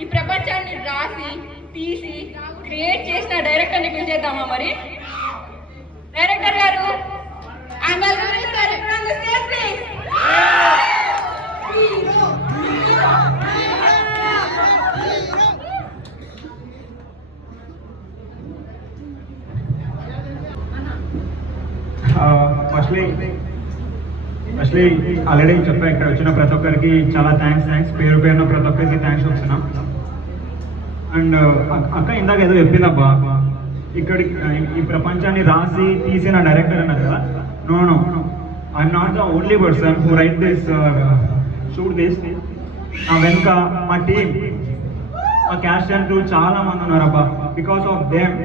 ఈ ప్రపంచాన్ని రాసి తీసి క్రియేట్ చేసిన డైరెక్టర్ని పిలిచేద్దామా మరి? డైరెక్టర్ గారు, ఫస్ట్లీ ఆల్రెడీ చెప్పా, ఇక్కడ వచ్చిన ప్రతి ఒక్కరికి చాలా థ్యాంక్స్, పేరు పేరున ప్రతి ఒక్కరికి థ్యాంక్స్ చెప్తున్నా. అండ్ అక్క ఇందాక ఏదో చెప్పిందబ్బా, ఇక్కడికి ఈ ప్రపంచాన్ని రాసి తీసిన డైరెక్టర్ అన్నారు కదా. No, I'm not the only person who write this shoot this. నా వెనుక మా టీమ్, మా క్యాస్ట్ అండ్ క్రూ చాలా మంది ఉన్నారబ్బా. బికాస్ ఆఫ్ దేమ్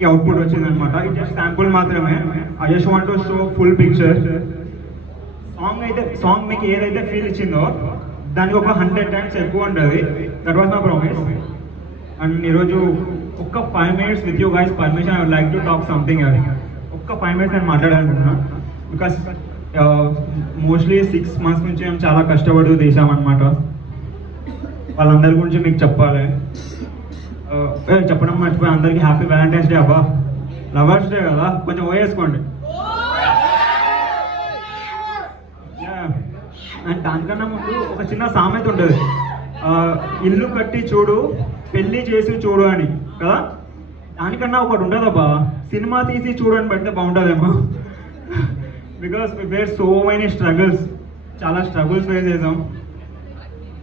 ఈ అవుట్పుట్ వచ్చిందనమాట. ఇది జస్ట్ శాంపుల్ మాత్రమే. I just want to show full picture. Song మీకు ఏదైతే ఫీల్ ఇచ్చిందో దానికి ఒక 100 times ఎక్కువ ఉంటుంది. That was my promise. And ఈరోజు ఒక్క 5 minutes with you guys permission, I would like to talk something. ఒక్క 5 minutes నేను మాట్లాడాలనుకున్నా. బికాస్ మోస్ట్లీ 6 months నుంచి మేము చాలా కష్టపడుతూ తీసామన్నమాట. వాళ్ళందరి గురించి మీకు చెప్పాలి. చెప్పడం మర్చిపోయి అందరికీ హ్యాపీ వ్యాలంటైన్స్ డే అబ్బా. లవర్స్ డే కదా, కొంచెం వేసుకోండి. అండ్ దానికన్నా ముందు ఒక చిన్న సామెత ఉంటుంది, ఇల్లు కట్టి చూడు పెళ్లి చేసి చూడు అని కదా. దానికన్నా ఒకటి ఉంటుందబ్బా, సినిమా తీసి చూడు అని పెడితే బాగుంటుందేమో. Because we face so many struggles, చాలా స్ట్రగుల్స్ ఫేస్ చేసాం.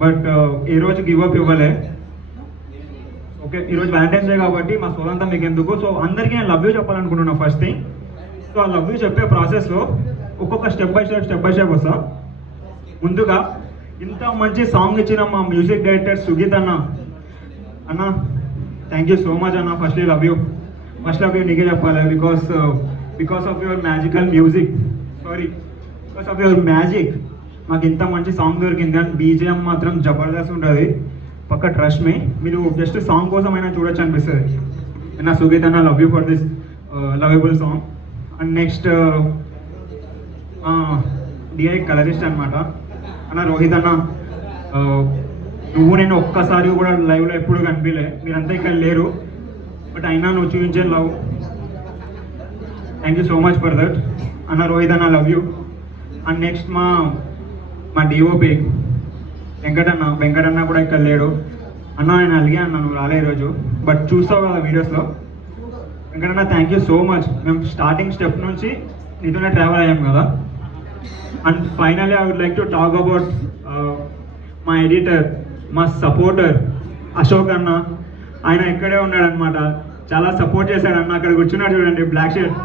బట్ ఈరోజు గివ్ అప్ ఇవ్వలే. ఓకే, ఈరోజు వ్యాలంటైన్స్ డే కాబట్టి మా సోలంతా మీకు ఎందుకు. సో అందరికీ నేను లవ్ యూ చెప్పాలనుకుంటున్నాను ఫస్ట్ థింగ్. సో ఆ లవ్ యూ చెప్పే ప్రాసెస్లో ఒక్కొక్క స్టెప్ బై స్టెప్ వస్తా. ముందుగా ఇంత మంచి సాంగ్ ఇచ్చిన మా మ్యూజిక్ డైరెక్టర్ సుగీత్ అన్న థ్యాంక్ యూ సో మచ్ అన్న. ఫస్ట్ లవ్ యూ నీకే చెప్పాలి. Because of your magical music, because of your magic మాకు ఇంత మంచి సాంగ్ దొరికింది. అండ్ బీజిఎం మాత్రం జబర్దస్త్ ఉంటుంది, పక్క ట్రస్ట్ మీ. మీరు జస్ట్ సాంగ్ కోసం అయినా చూడొచ్చు అనిపిస్తుంది. నా సుగీత్ అన్న love you for this lovable song. And next DI colourist అనమాట అన్న రోహిత్ అన్న. నువ్వు నేను ఒక్కసారి కూడా లైవ్లో ఎప్పుడు కనిపించలే, మీరంతా ఇక్కడ లేరు, బట్ అయినా నువ్వు చూపించే love, thank you so much for that అన్న. రోహిత్ అన్న లవ్ యూ. అండ్ నెక్స్ట్ మా డిఓపి వెంకటన్న కూడా ఇక్కడ లేడు అన్న. నేను అలిగా అన్న నువ్వు రాలే ఈరోజు, బట్ చూస్తావు కదా వీడియోస్లో. వెంకటన్న థ్యాంక్ యూ సో మచ్. మేము స్టార్టింగ్ స్టెప్ నుంచి నీతోనే ట్రావెల్ అయ్యాం కదా. And finally I would like to talk about మా ఎడిటర్, మా సపోర్టర్ అశోక్ అన్న. ఆయన ఇక్కడే ఉన్నాడు అనమాట, చాలా సపోర్ట్ చేశాడు అన్న. అక్కడ కూర్చున్నాడు చూడండి, బ్లాక్ షర్ట్.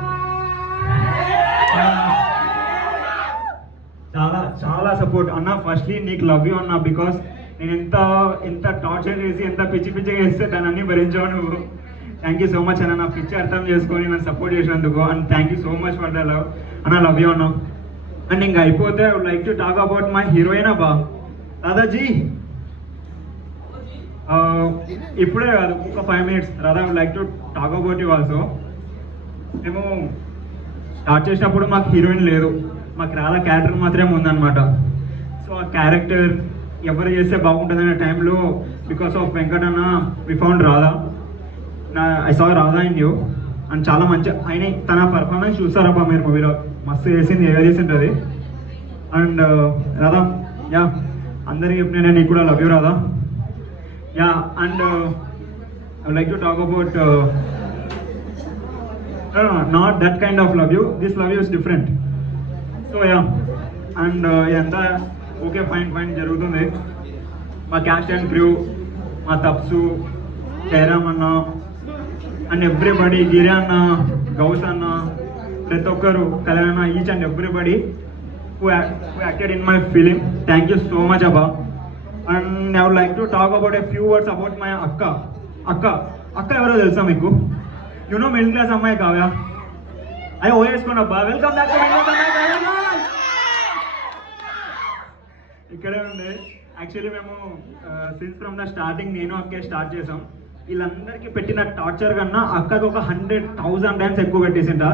చాలా సపోర్ట్ అన్న. ఫస్ట్లీ నీకు లవ్ యూ అన్న, బికాస్ నేను ఎంత టార్చర్ చేసి ఎంత పిచ్చిగా చేస్తే దాన్ని అన్ని భరించావు నువ్వు. థ్యాంక్ యూ సో మచ్ అన్న, నా పిచ్చి అర్థం చేసుకొని నన్ను సపోర్ట్ చేసినందుకు. And thank you so much for the love అన్న. లవ్ యూ అన్న. అండ్ ఇంకా అయిపోతే I would like to talk about my heroine అబ్బా, రాధాజీ. ఇప్పుడే కాదు, ఒక 5 minutes Radha, I would like to talk about you also. మేము స్టార్ట్ చేసినప్పుడు మాకు హీరోయిన్ లేదు, మాకు రాధా క్యారెక్టర్ మాత్రమే ఉందన్నమాట. సో ఆ క్యారెక్టర్ ఎవరు చేస్తే బాగుంటుందనే టైంలో బికాస్ ఆఫ్ వెంకటన్న we found Radha. I saw Radha in you. And చాలా మంచి ఆయన తన పర్ఫార్మెన్స్ చూస్తారబ్బా మీరు మూవీలో, మస్తు చేసింది, ఏదో చేసింటుంది. అండ్ రాధా, యా అందరికీ చెప్పిన నేను నీకు కూడా love you Radha. Yeah and I would like to talk about not that kind of love you, this love you is different. So yeah and ఇదంతా ఓకే, ఫైన్ జరుగుతుంది. మా క్యాస్ట్ అండ్ క్రూ, మా తప్సు, జయరామ్ అన్న అండ్ ఎవ్రీబడి, గిరి అన్న, గౌస్ అన్న, ప్రతి ఒక్కరు, కళ్యాణ్ అన్న, each and everybody who acted in my film. Thank you so much Abba. And I would like to talk about a few words about my akka evaro telusa meeku? You know middle class ammayi Kavya. I ఓయేసుకోండి అబ్బా. Welcome back to middle class అమ్మాయి Kavya. ఇక్కడే ఉంది. Actually మేము since from the starting నేను అక్కే start చేసాం. వీళ్ళందరికీ పెట్టిన టార్చర్ కన్నా అక్కకి ఒక 100,000 times ఎక్కువ పెట్టేసింట.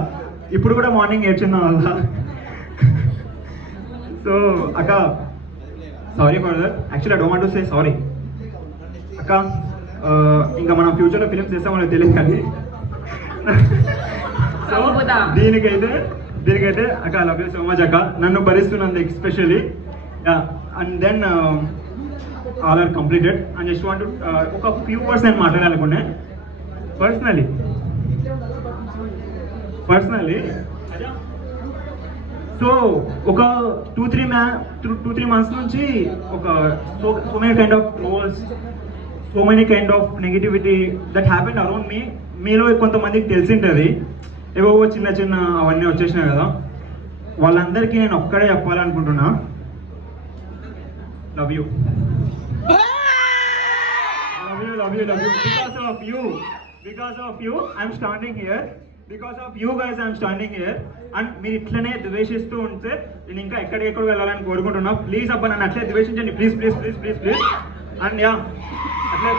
ఇప్పుడు కూడా మార్నింగ్ ఏడ్చిందా వాళ్ళ. సో అక్క, sorry for that. Actually I don't want to say sorry. అక్క అక్క ఇంకా మనం ఫ్యూచర్లో ఫిలిమ్స్ చేస్తామో తెలియదు కానీ సో దీనికైతే అక్క I love you so much అక్క, నన్ను భరిస్తున్నందుకు especially. And then all are completed and just want ఒక ఫ్యూ వర్డ్స్ నేను మాట్లాడాలనుకునే పర్సనలీ. సో ఒక 2-3 months నుంచి ఒక so many kind of trolls, so many kind of negativity that happen around me. మీలో కొంతమందికి తెలిసింటుంది, ఏవో చిన్న చిన్న అవన్నీ వచ్చేసినాయి కదా, వాళ్ళందరికీ నేను ఒక్కడే చెప్పాలనుకుంటున్నా, love you. Because of you I'm standing here. Because of you guys I'm standing here. And మీరు ఇట్లనే ద్వేషిస్తూ ఉంటే నేను ఇంకా ఎక్కడికెక్కడ వెళ్ళాలని కోరుకుంటున్నా. ప్లీజ్ అబ్బా నన్ను అట్లే ద్వేషించండి, please please please please please. And yeah అట్లే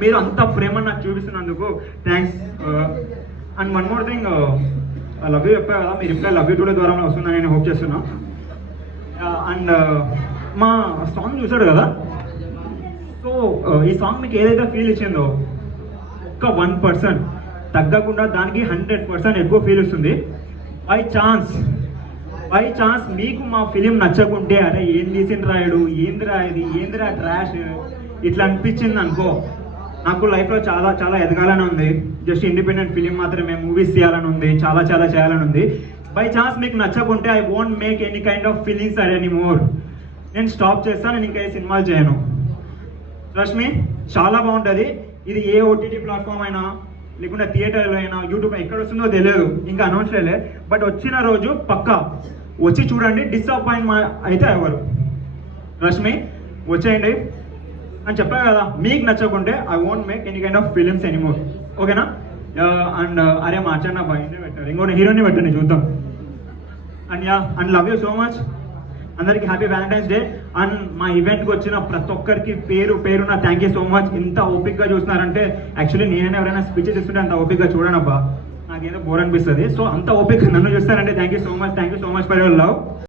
మీరు అంత ప్రేమ నాకు చూపిస్తున్నందుకు thanks. And one more thing, love you చెప్పా కదా, మీరు ఇప్పుడు లవ్ యూ టుడే ద్వారా వస్తుందని నేను హోప్ చేస్తున్నా. అండ్ మా సాంగ్ చూసాడు కదా, సో ఈ సాంగ్ మీకు ఏదైతే ఫీల్ ఇచ్చిందో ఒక 1% తగ్గకుండా దానికి 100% ఎక్కువ ఫీల్ వస్తుంది. బై ఛాన్స్ మీకు మా ఫిలిం నచ్చకుంటే, అరే ఏం తీసిన రాయడు, ఏందిరా ట్రాష్ ఇట్లా అనిపించింది అనుకో, నాకు లైఫ్లో చాలా చాలా ఎదగాలని ఉంది. జస్ట్ ఇండిపెండెంట్ ఫిలిం మాత్రమే, మూవీస్ తీయాలని ఉంది, చాలా చాలా చేయాలని ఉంది. బై ఛాన్స్ మీకు నచ్చకుంటే I won't make any kind of feelings at anymore. నేను స్టాప్ చేస్తాను, నేను ఇంకా ఏ సినిమాలు చేయను. ట్రస్ట్ మీ, చాలా బాగుంటుంది. ఇది ఏ ఓటీటీ ప్లాట్ఫామ్ అయినా లేకుంటే థియేటర్లో అయినా యూట్యూబ్ ఎక్కడ వస్తుందో తెలియదు, ఇంకా అనౌన్స్ చేయలే. బట్ వచ్చిన రోజు పక్కా వచ్చి చూడండి, డిసప్పాయింట్ అయితే ఎవరు. ట్రస్ట్ మీ, వచ్చేయండి అని చెప్పా కదా. మీకు నచ్చకుంటే I won't make any kind of films anymore, ఓకేనా? అండ్ అరే మార్చండి అబ్బా, ఇంటే పెట్టారు, ఇంకో హీరోని పెట్టండి చూద్దాం. And love you so much. అందరికీ హ్యాపీ వ్యాలంటైన్స్ డే. అండ్ మా ఈవెంట్కి వచ్చిన ప్రతి ఒక్కరికి పేరున థ్యాంక్ యూ సో మచ్. ఇంత ఓపిక్గా చూస్తున్నారంటే యాక్చువల్లీ నేనైనా ఎవరైనా స్పీచెస్ ఇస్తుంటే అంత ఓపిక్గా చూడనబ్బా, నాకేదో బోర్ అనిపిస్తుంది. సో అంత ఓపిక నన్ను చూస్తారంటే thank you so much for your love.